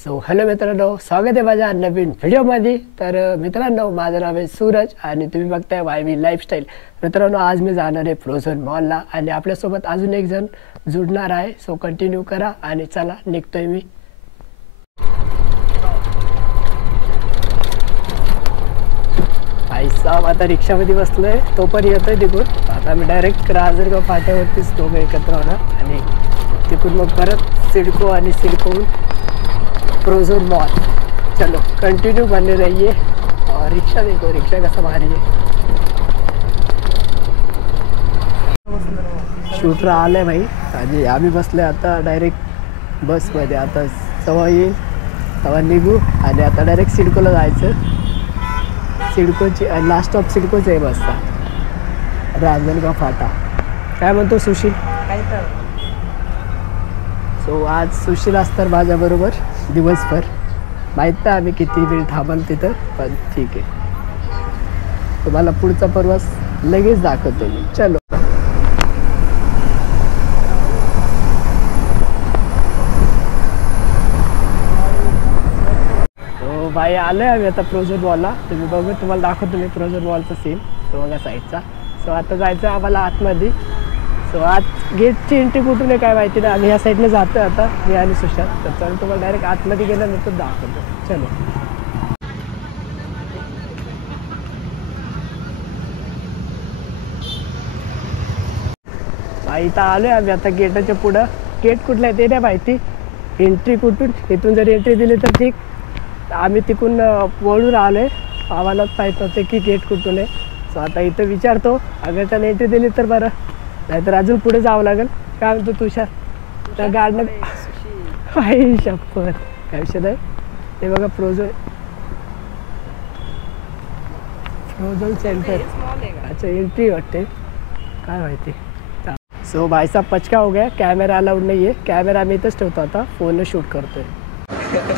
So hello मित्रांनो, स्वागत आहे माझ्या नवीन व्हिडिओमध्ये. तर मित्रांनो, माझं नाव आहे सूरज आणि तुम्ही बघताय वायवी लाईफस्टाईल. मित्रांनो, आज मी जाणार आहे फ्रोझन मॉलला आणि आपल्यासोबत अजून एक जण जुडणार आहे. सो कंटिन्यू करा आणि चला निघतोय मी. साहेब आता रिक्षामध्ये बसलोय, तो पण येतोय तिकडून. आता मी डायरेक्ट राजरगाव फाट्यावरतीच दोघं एकत्र होणार आणि तिकडून मग परत सिडको आणि सिडकोहून फ्रोझन मॉल. चलो कंटिन्यू बने रहिए. और रिक्शा देखो, रिक्शा कैसा भारी है. शूटर आले भाई आणि आम्ही बसले आता डायरेक्ट बसमध्ये. आता सवा येईल तेव्हा निघू आणि आता डायरेक्ट सिडकोला जायचं. सिडकोची लास्ट स्टॉप सिडकोच आहे बसता, रांजणगाव फाटा. काय म्हणतो सुशील? काय तर सो आज सुशील असतात माझ्याबरोबर दिवसभर. माहीत नाही आम्ही किती वेळ थांबाल तिथं, पण ठीक आहे. तुम्हाला पुढचा प्रवास लगेच दाखवतो मी. चलो. भाई आलोय आम्ही आता फ्रोझन मॉलला. तुम्ही बघू, तुम्हाला दाखवतो मी फ्रोझन मॉलचा सीन तो बघा साईडचा. सो आता जायचं आम्हाला आतमध्ये. सो आज गेटची एंट्री कुठून आहे काय माहिती नाही. आम्ही ह्या साईडने जातो आता, मी आणि सुशांत. तर चल तुम्हाला डायरेक्ट आतमध्ये गेल्यानंतर दाखवतो. चलो. इथं आलोय आम्ही आता गेटाच्या पुढं. गेट कुठलं आहे ते नाही माहिती. एंट्री कुठून, इथून जर एंट्री दिली तर ठीक. आम्ही तिकून वळून आलोय, आम्हालाच माहीत नव्हते की गेट कुठून आहे. सो आता इथं विचारतो, अगर त्याने एंट्री दिली तर बरं, नाहीतर अजून पुढे जावं लागेल. काय म्हणतो तुषार? त्या गार्डन काही शपथ काय विषय आहे. ते बघा फ्रोझन सेंटर. अच्छा एंट्री वाटते, काय माहिती. सो भाई साहब पचका हो गया, कॅमेरा अलाउड नाही आहे. कॅमेरा आम्ही इथंच ठेवतो, आता फोननं शूट करतोय.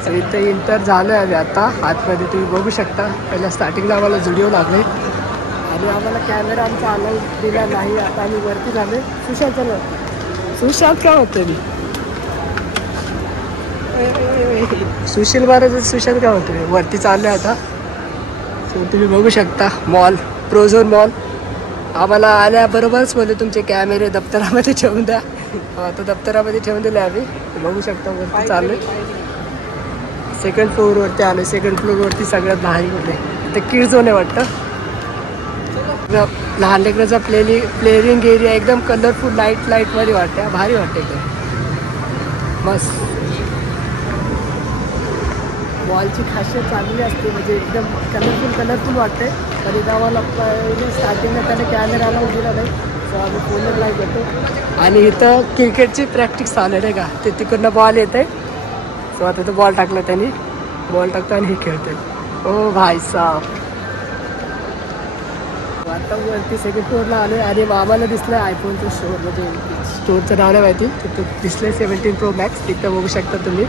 इथं इंटर झालं आहे आम्ही आता आतमध्ये. तुम्ही बघू शकता, पहिल्या स्टार्टिंगला आम्हाला व्हिडिओ लागले आणि आम्हाला कॅमेरा आमचा अलाउड दिला नाही. आता आम्ही वरती झाले. सुशांत चल, सुशांत काय होतं मी सुशील महाराज, सुशांत काय होतं मी वरती चाललो आहे आता. सो तुम्ही बघू शकता मॉल, फ्रोझन मॉल. आम्हाला आल्याबरोबरच बोलले तुमचे कॅमेरे दप्तरामध्ये ठेवून द्या. आता दप्तरामध्ये ठेवून दिले आम्ही. बघू शकता वरती चालू आहे. सेकंड फ्लोअरवरती आलो. सेकंड फ्लोअरवरती सगळ्यात भारी होते. ते किड झोन आहे वाटतं. लहान लेकराचा प्लेरिंग एरिया एकदम कलरफुल लाईटमध्ये वाटते. भारी वाटते एकदम मस्त. मॉलची खासियत चांगली असते, म्हणजे एकदम कलरफुल वाटते. पण इथं आम्हाला स्टार्टिंगला त्याने कॅमेरा अलाउड दिला नाही. सो आम्ही फोनवर लाईव्ह करतो. आणि इथं क्रिकेटची प्रॅक्टिस चालू आहे नाही का. ते तिकडनं बॉल येते. सो आता तो बॉल टाकला त्यांनी, बॉल टाकतो आणि हे खेळते. ओ भाई साहब, आता वरती सेकंड फ्लोअरला आलो आणि आम्हाला दिसलं आयफोनचं स्टोअर, म्हणजे स्टोअरचं नाव नाही माहिती. तिथं दिसलं 17 Pro Max. तिथं बघू शकता तुम्ही.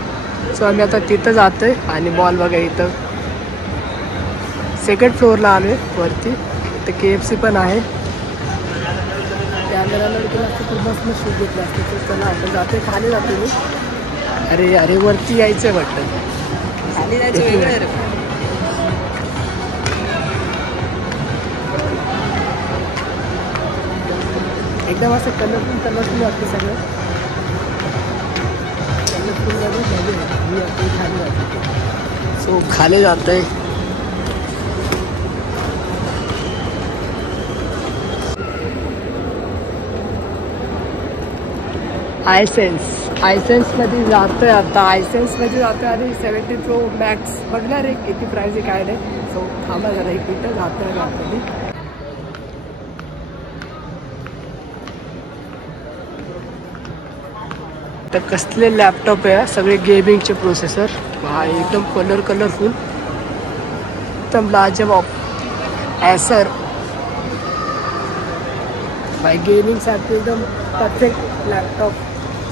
सो आम्ही आता तिथं जातो आहे आणि बॉल बघा इथं सेकंड फ्लोअरला आलो आहे वरती. इथं KFC पण आहे. कॅमेराला केलं असतं तर बसनं शूट घेतलं असतं. तर चला आपण जातो, खाली जातो मी. अरे वरती यायचं आहे वाटतं, खाली जायचं वेगळं. एकदम असं कलरफुल वाटतं सगळं. कलरफुल खाली जातो. सो खाली जात आहे. आयसेन्समध्ये जातोय आता. आयसेन्समध्ये जातोय आणि 17 Pro Max बघणार आहे किती प्राईस आहे काय नाही. सो थांबा जरा, एक मिनिटं जातोय आतमध्ये. तर कसले लॅपटॉप आहे, सगळे गेमिंगचे प्रोसेसर. एकदम कलरफुल, एकदम लाजवाब. ॲसर भाई गेमिंगसाठी एकदम परफेक्ट लॅपटॉप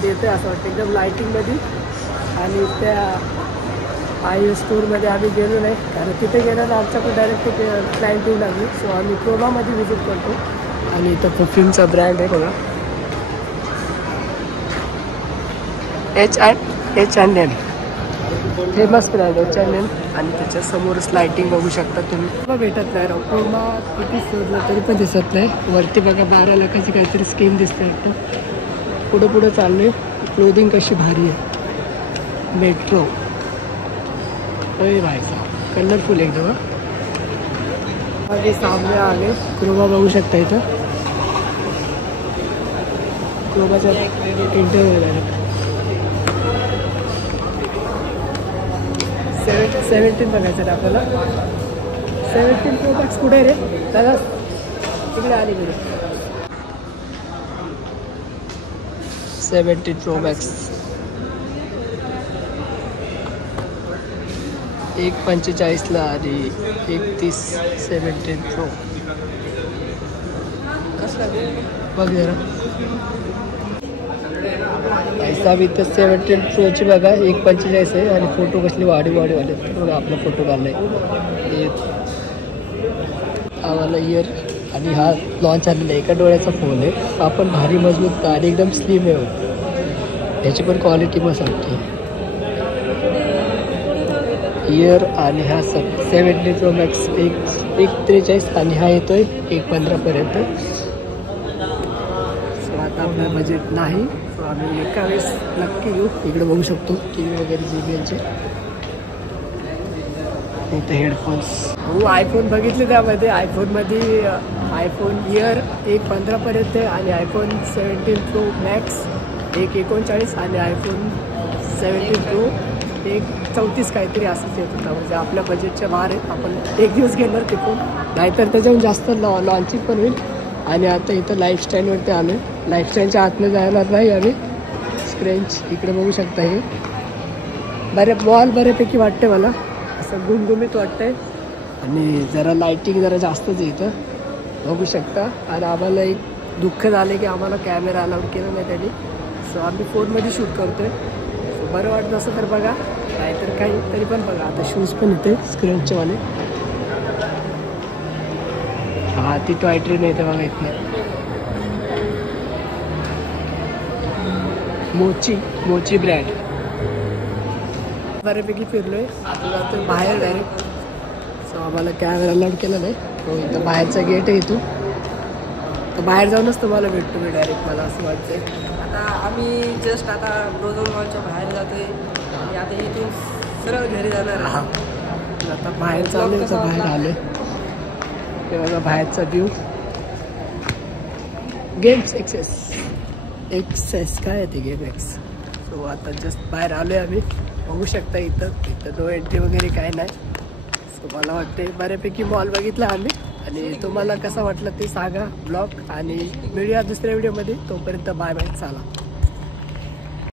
देते असं वाटतं, एकदम लाईटिंगमध्ये. आणि त्या IO स्टोअरमध्ये आम्ही गेलो नाही, कारण तिथे गेल्यानं आमच्याकडे डायरेक्ट क्लायंट येऊ लागली. सो आम्ही क्रोमामध्ये व्हिजिट करतो. आणि इथं परफ्यूमचा ब्रँड आहे बघा, H&M. फेमस ब्रँड आहे चॅनल आणि त्याच्या समोरच लाइटिंग बघू शकता तुम्ही. भेटत नाही पुमा किती शोधलं तरी पण दिसत नाही. वरती बघा 12 लाखाची काहीतरी स्कीम दिसते वाटतं. पुढं चाललोय. क्लोदिंग कशी भारी आहे. मेट्रो अरे व्हायचा कलरफुल एकदम. आधी सामने आले क्रोमा बघू शकता इथं. क्रोमाच्या इंटरव्ह्यू झाला. 17 बघायचं ना आपल्याला. 17 Pro Max कुठे आहे रे दादा? तिकडे आली घरी. 17 Pro Max 1.45ला आणि 1.30 17 Pro. कसं बघ जरा पैसा बी तर 17 Proची बघा 1.45 आहे आणि फोटो कसले वाढीव आले बघा. आपला फोटो काढलाय आम्हाला इयर. आणि हा लॉन्च आलेला एका डोळ्याचा फोन आहे. हा पण भारी मजबूत आणि एकदम स्लिम आहे. याची पण क्वालिटी मस्त वाटते. इयर आणि हा 17 Pro Max 1.43 आणि हा येतोय 1.15पर्यंत. सो आता आपलं बजेट नाही. सो आम्ही एका वेळेस नक्की घेऊ. इकडे बघू शकतो टी व्ही वगैरे JBLचे. इथे हेडफोन्स. हो आयफोन बघितले त्यामध्ये. आयफोनमध्ये आयफोन इयर 1.15पर्यंत आणि आयफोन 17 Pro Max 1.39 आणि आयफोन 17 Pro 1.34 काहीतरी असंच येत होता. म्हणजे आपल्या बजेटच्या बाहेर आहे. आपण एक दिवस घेणार ते फोन नाहीतर त्याच्याहून जास्त लॉन्चिंग पण होईल. आणि आता इथं लाईफस्टाईलवरती आलो आहे. लाईफस्टाईलच्या आतमध्ये जायला नाही आम्ही. स्क्रेंच इकडे बघू शकता. हे मॉल बऱ्यापैकी वाटते मला. असं गुमगुमीत वाटतंय आणि जरा लाईटिंग जरा जास्तच येतं बघू शकता. आणि आम्हाला एक दुःख झालं की आम्हाला कॅमेरा अलाउड केलं नाही त्यांनी. सो आम्ही फोनमध्ये शूट करतोय. सो बरं वाटत असं तर बघा नाहीतर काही तरी पण बघा. आता शूज पण येते स्क्रीनचे वाले. हा ती टॉय ट्रेन येते बघा इथनं. मोची ब्रँड. बऱ्यापैकी फिरलोय. आता जातो बाहेर डायरेक्ट. सो आम्हाला कॅमेरा अलाउड केलं नाही. तो इथं बाहेरचा गेट आहे इथून. तर बाहेर जाऊनच तुम्हाला भेटतो मी डायरेक्ट. मला असं वाटतंय. आता आम्ही जस्ट आता ब्रोझोन मॉलच्या बाहेर जातोय आणि आता इथून सरळ घरी जाणार. हां आता बाहेर चालू बाहेर आले. ते बघा बाहेरचा व्ह्यू. गेम्स एक्सेस काय आहे ते गेम एक्स. सो आता जस्ट बाहेर आलो आहे आम्ही. बघू शकता इथं नो एंट्री वगैरे काय नाही. सो मला वाटते बऱ्यापैकी मॉल बघितला आम्ही. आणि तुम्हाला कसं वाटलं ते सांगा ब्लॉग. आणि भेटूया दुसऱ्या व्हिडिओमध्ये. तोपर्यंत बाय बाय. चला.